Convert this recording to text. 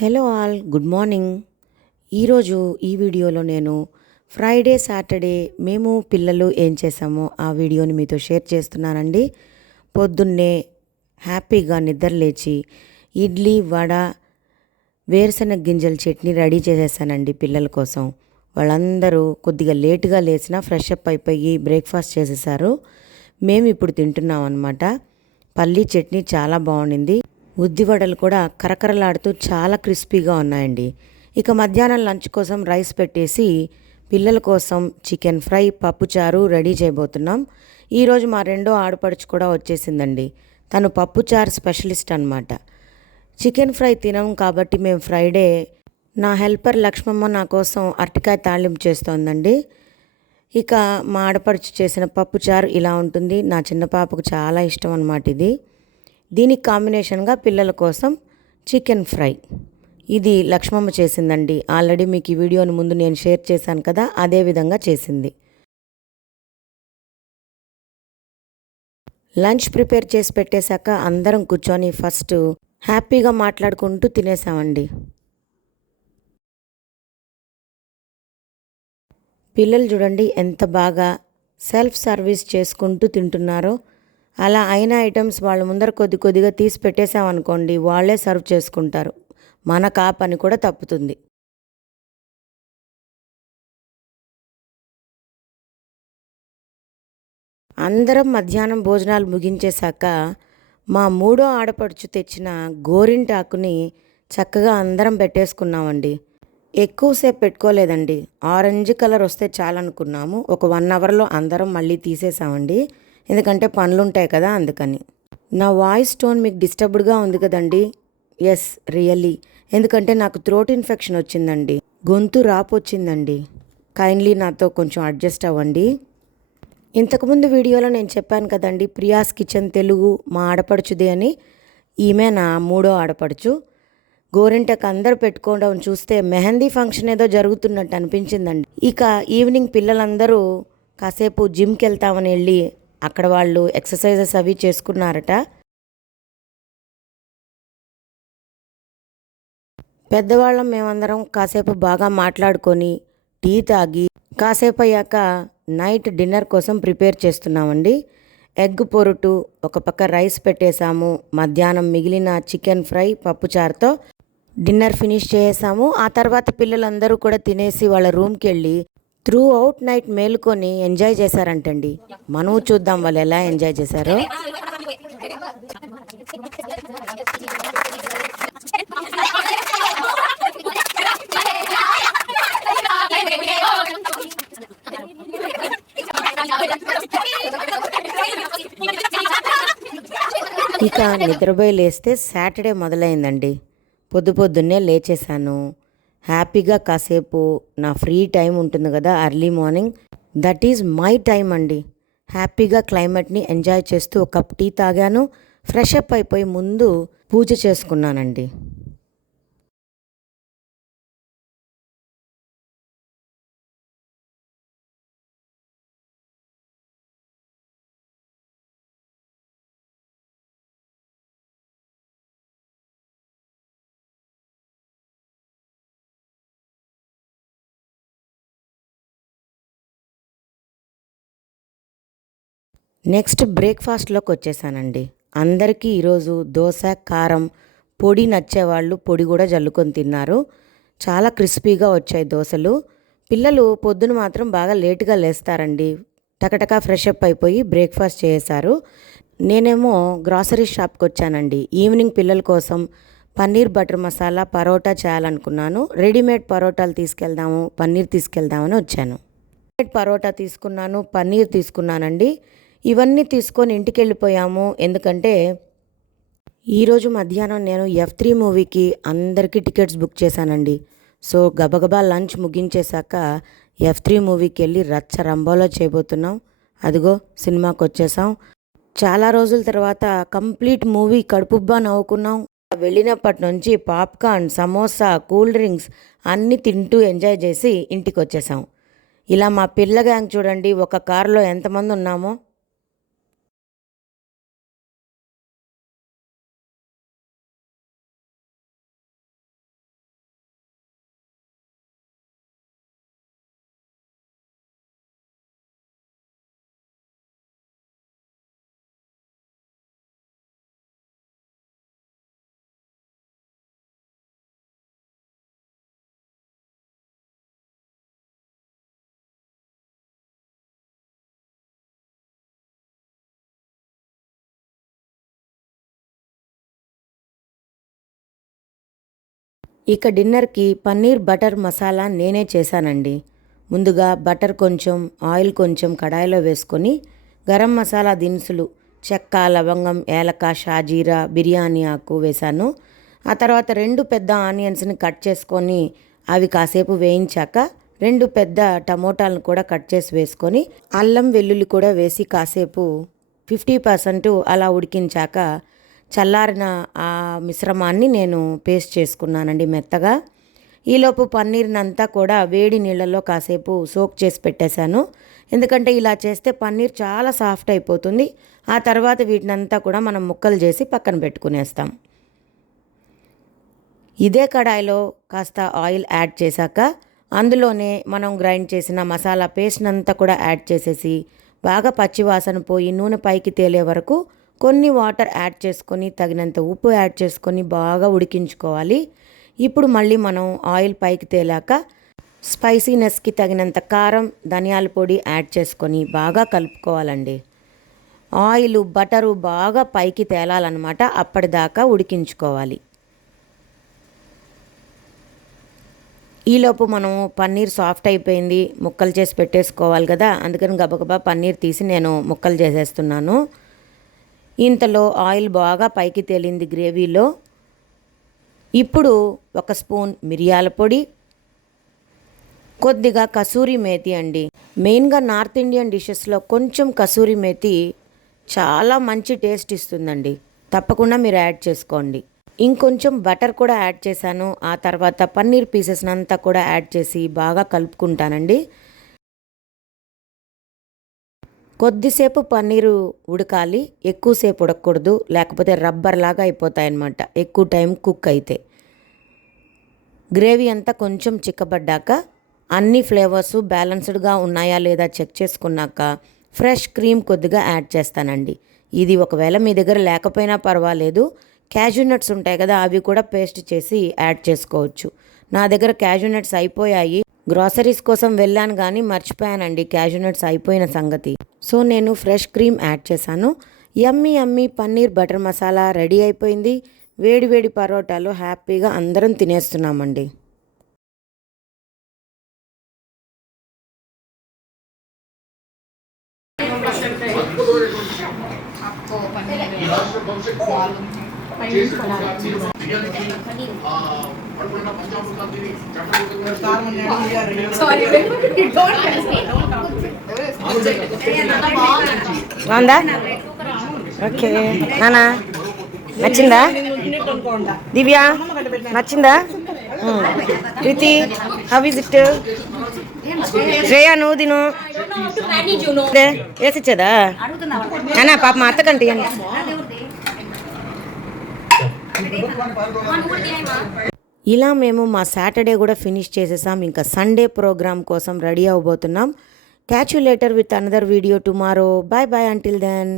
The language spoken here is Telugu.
Hello all, good morning. ఈరోజు ఈ వీడియోలో నేను ఫ్రైడే సాటర్డే మేము పిల్లలు ఏం చేసామో ఆ వీడియోని మీతో షేర్ చేస్తున్నానండి. పొద్దున్నే హ్యాపీగా నిద్రలేచి ఇడ్లీ, వడ, వేరుశనగ గింజల చట్నీ రెడీ చేసేసానండి పిల్లల కోసం. వాళ్ళందరూ కొద్దిగా లేటుగా లేచినా ఫ్రెష్ అప్ అయిపోయి బ్రేక్ఫాస్ట్ చేసేసారు. మేము ఇప్పుడు తింటున్నాం అన్నమాట. పల్లీ చట్నీ చాలా బాగుండింది. ఉద్దివడలు కూడా కరకరలాడుతూ చాలా క్రిస్పీగా ఉన్నాయండి. ఇక మధ్యాహ్నం లంచ్ కోసం రైస్ పెట్టేసి పిల్లల కోసం చికెన్ ఫ్రై, పప్పుచారు రెడీ చేయబోతున్నాం. ఈరోజు మా రెండో ఆడపడుచు కూడా వచ్చేసిందండి. తను పప్పుచారు స్పెషలిస్ట్ అనమాట. చికెన్ ఫ్రై తినం కాబట్టి మేము ఫ్రైడే నా హెల్పర్ లక్ష్మమ్మ నా కోసం అరటికాయ తాళింపు చేస్తోందండి. ఇక మా ఆడపడుచు చేసిన పప్పుచారు ఇలా ఉంటుంది. నా చిన్న పాపకు చాలా ఇష్టం అన్నమాట ఇది. దీనికి కాంబినేషన్గా పిల్లల కోసం చికెన్ ఫ్రై ఇది లక్ష్మమ్మ చేసిందండి. ఆల్రెడీ మీకు ఈ వీడియోని ముందు నేను షేర్ చేశాను కదా, అదే విధంగా చేసింది. లంచ్ ప్రిపేర్ చేసి పెట్టేశాక అందరం కూర్చొని ఫస్ట్ హ్యాపీగా మాట్లాడుకుంటూ తినేసామండి. పిల్లలు చూడండి ఎంత బాగా సెల్ఫ్ సర్వీస్ చేసుకుంటూ తింటున్నారో. అలా అయిన ఐటమ్స్ వాళ్ళ ముందర కొద్దిగా తీసి పెట్టేసామనుకోండి, వాళ్ళే సర్వ్ చేసుకుంటారు. మనకు ఆ పని కూడా తప్పుతుంది. అందరం మధ్యాహ్నం భోజనాలు ముగించేశాక మా మూడో ఆడపడుచు తెచ్చిన గోరింటాకుని చక్కగా అందరం పెట్టేసుకున్నామండి. ఎక్కువసేపు పెట్టుకోలేదండి. ఆరెంజ్ కలర్ వస్తే చాలనుకున్నాము. ఒక 1 అవర్లో అందరం మళ్ళీ తీసేసామండి. ఎందుకంటే పనులుంటాయి కదా, అందుకని. నా వాయిస్ టోన్ మీకు డిస్టర్బ్డ్గా ఉంది కదండి. Yes, really. ఎందుకంటే నాకు థ్రోట్ ఇన్ఫెక్షన్ వచ్చిందండి, గొంతు రాపొచ్చిందండి. కైండ్లీ నాతో కొంచెం అడ్జస్ట్ అవ్వండి. ఇంతకుముందు వీడియోలో నేను చెప్పాను కదండి, ప్రియాస్ కిచెన్ తెలుగు మా ఆడపడుచుది అని. ఈమె నా మూడో ఆడపడుచు. గోరింటకు అందరు పెట్టుకోవడం చూస్తే మెహందీ ఫంక్షన్ ఏదో జరుగుతున్నట్టు అనిపించిందండి. ఇక ఈవినింగ్ పిల్లలందరూ కాసేపు జిమ్కి వెళ్తామని వెళ్ళి అక్కడ వాళ్ళు ఎక్సర్సైజెస్ అవి చేసుకున్నారట. పెద్దవాళ్ళం మేమందరం కాసేపు బాగా మాట్లాడుకొని టీ తాగి కాసేపు అయ్యాక నైట్ డిన్నర్ కోసం ప్రిపేర్ చేస్తున్నామండి. ఎగ్ పొరుటు, ఒక పక్క రైస్ పెట్టేశాము. మధ్యాహ్నం మిగిలిన చికెన్ ఫ్రై, పప్పుచారుతో డిన్నర్ ఫినిష్ చేసాము. ఆ తర్వాత పిల్లలందరూ కూడా తినేసి వాళ్ళ రూమ్కి వెళ్ళి త్రూ అవుట్ నైట్ మేలుకొని ఎంజాయ్ చేశారంటండి. మనం చూద్దాం వాళ్ళు ఎలా ఎంజాయ్ చేశారో. ఇక నిద్రపోయి లేస్తే సాటర్డే మొదలైందండి. పొద్దున్నే లేచేశాను. హ్యాపీగా కాసేపు నా ఫ్రీ టైం ఉంటుంది కదా, early morning, that is my time అండి. హ్యాపీగా క్లైమేట్ని ఎంజాయ్ చేస్తూ ఒక కప్ టీ తాగాను. ఫ్రెష్ అప్ అయిపోయి ముందు పూజ చేసుకున్నానండి. నెక్స్ట్ బ్రేక్ఫాస్ట్లోకి వచ్చేసానండి. అందరికీ ఈరోజు దోశ, కారం, పొడి నచ్చేవాళ్ళు పొడి కూడా జల్లుకొని తిన్నారు. చాలా క్రిస్పీగా వచ్చాయి దోశలు. పిల్లలు పొద్దున మాత్రం బాగా లేటుగా లేస్తారండి. టకటకా ఫ్రెష్ అప్ అయిపోయి బ్రేక్ఫాస్ట్ చేశారు. నేనేమో గ్రాసరీ షాప్కి వచ్చానండి. ఈవినింగ్ పిల్లల కోసం పన్నీర్ బటర్ మసాలా పరోటా చేయాలనుకున్నాను. రెడీమేడ్ పరోటాలు తీసుకెళ్దాము, పన్నీర్ తీసుకెళ్దామని వచ్చాను. రెడీమేడ్ పరోటా తీసుకున్నాను, పన్నీర్ తీసుకున్నానండి. ఇవన్నీ తీసుకొని ఇంటికి వెళ్ళిపోయాము. ఎందుకంటే ఈరోజు మధ్యాహ్నం నేను F3 మూవీకి అందరికీ టికెట్స్ బుక్ చేశానండి. సో గబగబా లంచ్ ముగించేశాక F3 మూవీకి వెళ్ళి రచ్చ రంబోలో చేయబోతున్నాం. అదిగో సినిమాకి వచ్చేసాం. చాలా రోజుల తర్వాత కంప్లీట్ మూవీ కడుపుబ్బా నవ్వుకున్నాం. వెళ్ళినప్పటి నుంచి పాప్కార్న్, సమోసా, కూల్ డ్రింక్స్ అన్నీ తింటూ ఎంజాయ్ చేసి ఇంటికి వచ్చేసాం. ఇలా మా పిల్ల గ్యాంగ్ చూడండి, ఒక కారులో ఎంతమంది ఉన్నామో. ఇక డిన్నర్కి పన్నీర్ బటర్ మసాలా నేనే చేశానండి. ముందుగా బటర్ కొంచెం, ఆయిల్ కొంచెం కడాయిలో వేసుకొని గరం మసాలా దినుసులు చెక్క, లవంగం, ఏలక, షాజీరా, బిర్యానీ ఆకు వేశాను. ఆ తర్వాత 2 పెద్ద ఆనియన్స్ని కట్ చేసుకొని అవి కాసేపు వేయించాక 2 పెద్ద టమోటాలను కూడా కట్ చేసి వేసుకొని అల్లం వెల్లుల్లి కూడా వేసి కాసేపు 50% అలా ఉడికించాక చల్లారిన ఆ మిశ్రమాన్ని నేను పేస్ట్ చేసుకున్నానండి మెత్తగా. ఈలోపు పన్నీర్నంతా కూడా వేడి నీళ్ళల్లో కాసేపు సోక్ చేసి పెట్టేశాను. ఎందుకంటే ఇలా చేస్తే పన్నీర్ చాలా సాఫ్ట్ అయిపోతుంది. ఆ తర్వాత వీటినంతా కూడా మనం ముక్కలు చేసి పక్కన పెట్టుకునేస్తాం. ఇదే కడాయిలో కాస్త ఆయిల్ యాడ్ చేశాక అందులోనే మనం గ్రైండ్ చేసిన మసాలా పేస్ట్నంతా కూడా యాడ్ చేసేసి బాగా పచ్చివాసన పోయి నూనె పైకి తేలే వరకు కొన్ని వాటర్ యాడ్ చేసుకొని తగినంత ఉప్పు యాడ్ చేసుకొని బాగా ఉడికించుకోవాలి. ఇప్పుడు మళ్ళీ మనం ఆయిల్ పైకి తేలాక స్పైసీనెస్కి తగినంత కారం, ధనియాల పొడి యాడ్ చేసుకొని బాగా కలుపుకోవాలండి. ఆయిల్, బటరు బాగా పైకి తేలాలన్నమాట. అప్పటిదాకా ఉడికించుకోవాలి. ఈలోపు మనం పన్నీర్ సాఫ్ట్ అయిపోయింది, ముక్కలు చేసి పెట్టేసుకోవాలి కదా, అందుకని గబగబా పన్నీర్ తీసి నేను ముక్కలు చేసేస్తున్నాను. ఇంతలో ఆయిల్ బాగా పైకి తేలింది గ్రేవీలో. ఇప్పుడు 1 స్పూన్ మిరియాల పొడి, కొద్దిగా కసూరి మేతి అండి. మెయిన్గా నార్త్ ఇండియన్ డిషెస్లో కొంచెం కసూరి మేతి చాలా మంచి టేస్ట్ ఇస్తుందండి. తప్పకుండా మీరు యాడ్ చేసుకోండి. ఇంకొంచెం బటర్ కూడా యాడ్ చేశాను. ఆ తర్వాత పన్నీర్ పీసెస్ అంతా కూడా యాడ్ చేసి బాగా కలుపుకుంటానండి. కొద్దిసేపు పన్నీరు ఉడకాలి, ఎక్కువసేపు ఉడకకూడదు, లేకపోతే రబ్బర్ లాగా అయిపోతాయన్నమాట ఎక్కువ టైం కుక్ అయితే. గ్రేవీ అంతా కొంచెం చిక్కబడ్డాక అన్ని ఫ్లేవర్స్ బ్యాలెన్స్డ్గా ఉన్నాయా లేదా చెక్ చేసుకున్నాక ఫ్రెష్ క్రీమ్ కొద్దిగా యాడ్ చేస్తానండి. ఇది ఒకవేళ మీ దగ్గర లేకపోయినా పర్వాలేదు, క్యాష్యూ నట్స్ ఉంటాయి కదా, అవి కూడా పేస్ట్ చేసి యాడ్ చేసుకోవచ్చు. నా దగ్గర క్యాష్యూ నట్స్ అయిపోయాయి. గ్రాసరీస్ కోసం వెళ్ళాను కానీ మర్చిపోయానండి క్యాష్యూ నట్స్ అయిపోయిన సంగతి. సో నేను ఫ్రెష్ క్రీమ్ యాడ్ చేశాను. యమ్మీ యమ్మీ పన్నీర్ బటర్ మసాలా రెడీ అయిపోయింది. వేడి వేడి పరోటాలు హ్యాపీగా అందరం తినేస్తున్నామండి. బాగుందా? ఓకే నానా, నచ్చిందా? దివ్య నచ్చిందా? ప్రీతి, హౌ ఇస్ ఇట్? శ్రేయ నువ్వు తిను. వేసిచ్చేదా నానా? పాప మా అత్తకంటే ఇలా మేము మా సాటర్డే కూడా ఫినిష్ చేసేసాం. ఇంకా సండే ప్రోగ్రామ్ కోసం రెడీ అవ్వబోతున్నాం. Catch you later with another video tomorrow. Bye bye until then.